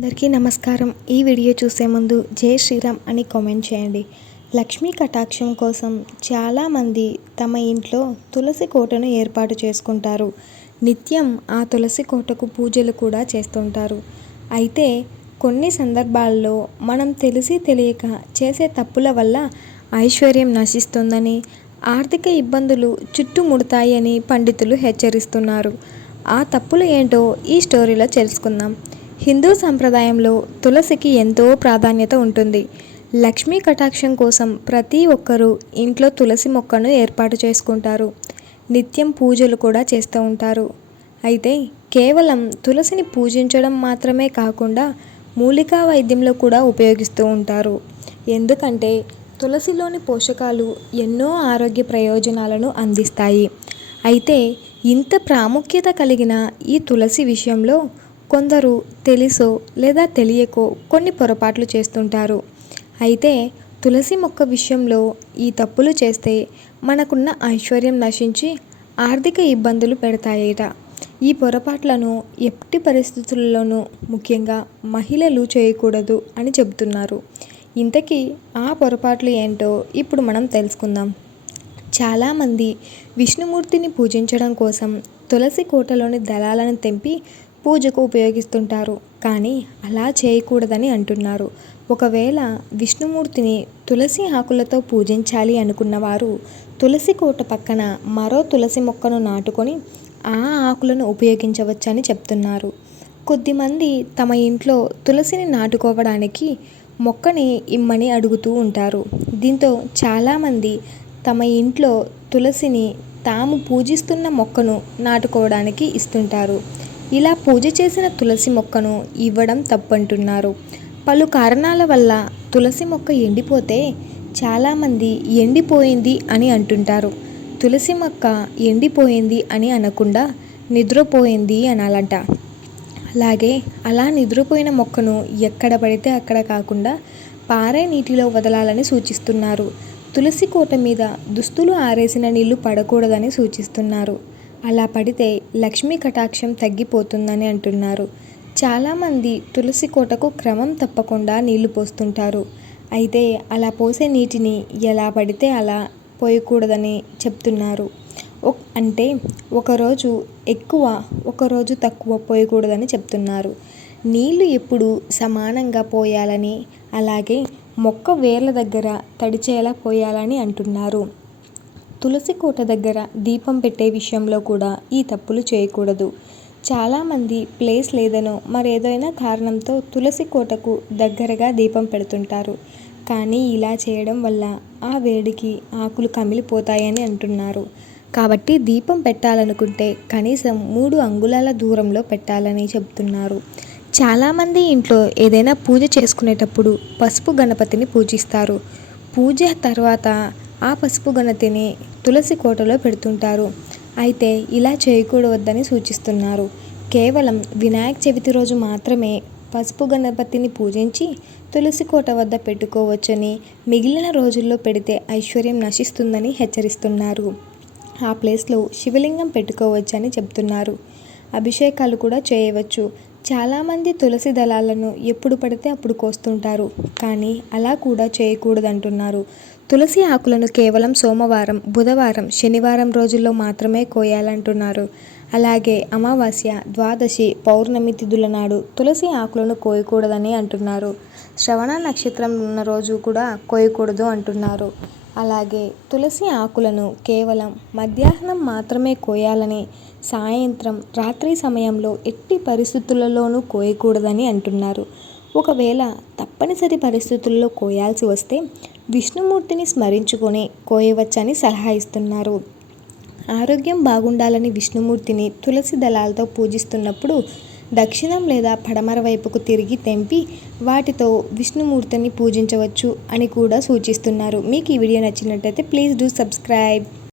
అందరికీ నమస్కారం. ఈ వీడియో చూసే ముందు జై శ్రీరామ్ అని కామెంట్ చేయండి. లక్ష్మీ కటాక్షం కోసం చాలామంది తమ ఇంట్లో తులసి కోటను ఏర్పాటు చేసుకుంటారు. నిత్యం ఆ తులసి కోటకు పూజలు కూడా చేస్తుంటారు. అయితే కొన్ని సందర్భాల్లో మనం తెలిసి తెలియక చేసే తప్పుల వల్ల ఐశ్వర్యం నశిస్తుందని ఆర్థిక ఇబ్బందులు చుట్టుముడతాయని పండితులు హెచ్చరిస్తున్నారు. ఆ తప్పులు ఏంటో ఈ స్టోరీలో తెలుసుకుందాం. హిందూ సంప్రదాయంలో తులసికి ఎంతో ప్రాధాన్యత ఉంటుంది. లక్ష్మీ కటాక్షం కోసం ప్రతి ఒక్కరూ ఇంట్లో తులసి మొక్కను ఏర్పాటు చేసుకుంటారు. నిత్యం పూజలు కూడా చేస్తూ ఉంటారు. అయితే కేవలం తులసిని పూజించడం మాత్రమే కాకుండా మూలికా వైద్యంలో కూడా ఉపయోగిస్తూ ఉంటారు. ఎందుకంటే తులసిలోని పోషకాలు ఎన్నో ఆరోగ్య ప్రయోజనాలను అందిస్తాయి. అయితే ఇంత ప్రాముఖ్యత కలిగిన ఈ తులసి విషయంలో కొందరు తెలుసో లేదా తెలియకో కొన్ని పొరపాట్లు చేస్తుంటారు. అయితే తులసి మొక్క విషయంలో ఈ తప్పులు చేస్తే మనకున్న ఐశ్వర్యం నశించి ఆర్థిక ఇబ్బందులు పెడతాయట. ఈ పొరపాట్లను ఎట్టి పరిస్థితుల్లోనూ ముఖ్యంగా మహిళలు చేయకూడదు అని చెబుతున్నారు. ఇంతకీ ఆ పొరపాట్లు ఏంటో ఇప్పుడు మనం తెలుసుకుందాం. చాలామంది విష్ణుమూర్తిని పూజించడం కోసం తులసి కోటలోని దళాలను తెంపి పూజకు ఉపయోగిస్తుంటారు. కానీ అలా చేయకూడదని అంటున్నారు. ఒకవేళ విష్ణుమూర్తిని తులసి ఆకులతో పూజించాలి అనుకున్నవారు తులసి కోట పక్కన మరో తులసి మొక్కను నాటుకొని ఆ ఆకులను ఉపయోగించవచ్చని చెప్తున్నారు. కొద్దిమంది తమ ఇంట్లో తులసిని నాటుకోవడానికి మొక్కని ఇమ్మని అడుగుతూ ఉంటారు. దీంతో చాలామంది తమ ఇంట్లో తులసిని తాము పూజిస్తున్న మొక్కను నాటుకోవడానికి ఇస్తుంటారు. ఇలా పూజ చేసిన తులసి మొక్కను ఇవ్వడం తప్పంటున్నారు. పలు కారణాల వల్ల తులసి మొక్క ఎండిపోతే చాలామంది ఎండిపోయింది అని అంటుంటారు. తులసి మొక్క ఎండిపోయింది అని అనకుండా నిద్రపోయింది అనాలంట. అలాగే అలా నిద్రపోయిన మొక్కను ఎక్కడ పడితే అక్కడ కాకుండా పారే నీటిలో వదలాలని సూచిస్తున్నారు. తులసి కోట మీద దుస్తులు ఆరేసిన నీళ్ళు పడకూడదని సూచిస్తున్నారు. అలా పడితే లక్ష్మీ కటాక్షం తగ్గిపోతుందని అంటున్నారు. చాలామంది తులసి కోటకు క్రమం తప్పకుండా నీళ్ళు పోస్తుంటారు. అయితే అలా పోసే నీటిని ఎలా పడితే అలా పోయకూడదని చెప్తున్నారు. అంటే ఒకరోజు ఎక్కువ ఒకరోజు తక్కువ పోయకూడదని చెప్తున్నారు. నీళ్ళు ఎప్పుడు సమానంగా పోయాలని అలాగే మొక్క వేర్ల దగ్గర తడిచేలా పోయాలని అంటున్నారు. తులసి కోట దగ్గర దీపం పెట్టే విషయంలో కూడా ఈ తప్పులు చేయకూడదు. చాలామంది ప్లేస్ లేదనో మరేదైనా కారణంతో తులసి కోటకు దగ్గరగా దీపం పెడుతుంటారు. కానీ ఇలా చేయడం వల్ల ఆ వేడికి ఆకులు కమిలిపోతాయని అంటున్నారు. కాబట్టి దీపం పెట్టాలనుకుంటే కనీసం మూడు అంగుళాల దూరంలో పెట్టాలని చెబుతున్నారు. చాలామంది ఇంట్లో ఏదైనా పూజ చేసుకునేటప్పుడు పసుపు గణపతిని పూజిస్తారు. పూజ తర్వాత ఆ పసుపు గణతిని తులసి కోటలో పెడుతుంటారు. అయితే ఇలా చేయకూడవద్దని సూచిస్తున్నారు. కేవలం వినాయక చవితి రోజు మాత్రమే పసుపు గణపతిని పూజించి తులసి కోట వద్ద పెట్టుకోవచ్చని మిగిలిన రోజుల్లో పెడితే ఐశ్వర్యం నశిస్తుందని హెచ్చరిస్తున్నారు. ఆ ప్లేస్లో శివలింగం పెట్టుకోవచ్చని చెప్తున్నారు అభిషేకాలు కూడా చేయవచ్చు. చాలామంది తులసి దళాలను ఎప్పుడు పడితే అప్పుడు కోస్తుంటారు. కానీ అలా కూడా చేయకూడదంటున్నారు. తులసి ఆకులను కేవలం సోమవారం బుధవారం శనివారం రోజుల్లో మాత్రమే కోయాలంటున్నారు. అలాగే అమావాస్య ద్వాదశి పౌర్ణమి తిథుల నాడు తులసి ఆకులను కోయకూడదని అంటున్నారు. శ్రవణ నక్షత్రం ఉన్న రోజు కూడా కోయకూడదు అంటున్నారు. అలాగే తులసి ఆకులను కేవలం మధ్యాహ్నం మాత్రమే కోయాలని సాయంత్రం రాత్రి సమయంలో ఎట్టి పరిస్థితులలోనూ కోయకూడదని అంటున్నారు. ఒకవేళ తప్పనిసరి పరిస్థితుల్లో కోయాల్సి వస్తే విష్ణుమూర్తిని స్మరించుకొని కోయవచ్చని సలహా ఇస్తున్నారు. ఆరోగ్యం బాగుండాలని విష్ణుమూర్తిని తులసి దళాలతో పూజిస్తున్నప్పుడు దక్షిణం లేదా పడమర వైపుకు తిరిగి తెంపి వాటితో విష్ణుమూర్తిని పూజించవచ్చు అని కూడా సూచిస్తున్నారు. మీకు ఈ వీడియో నచ్చినట్టయితే ప్లీజ్ డూ సబ్స్క్రైబ్.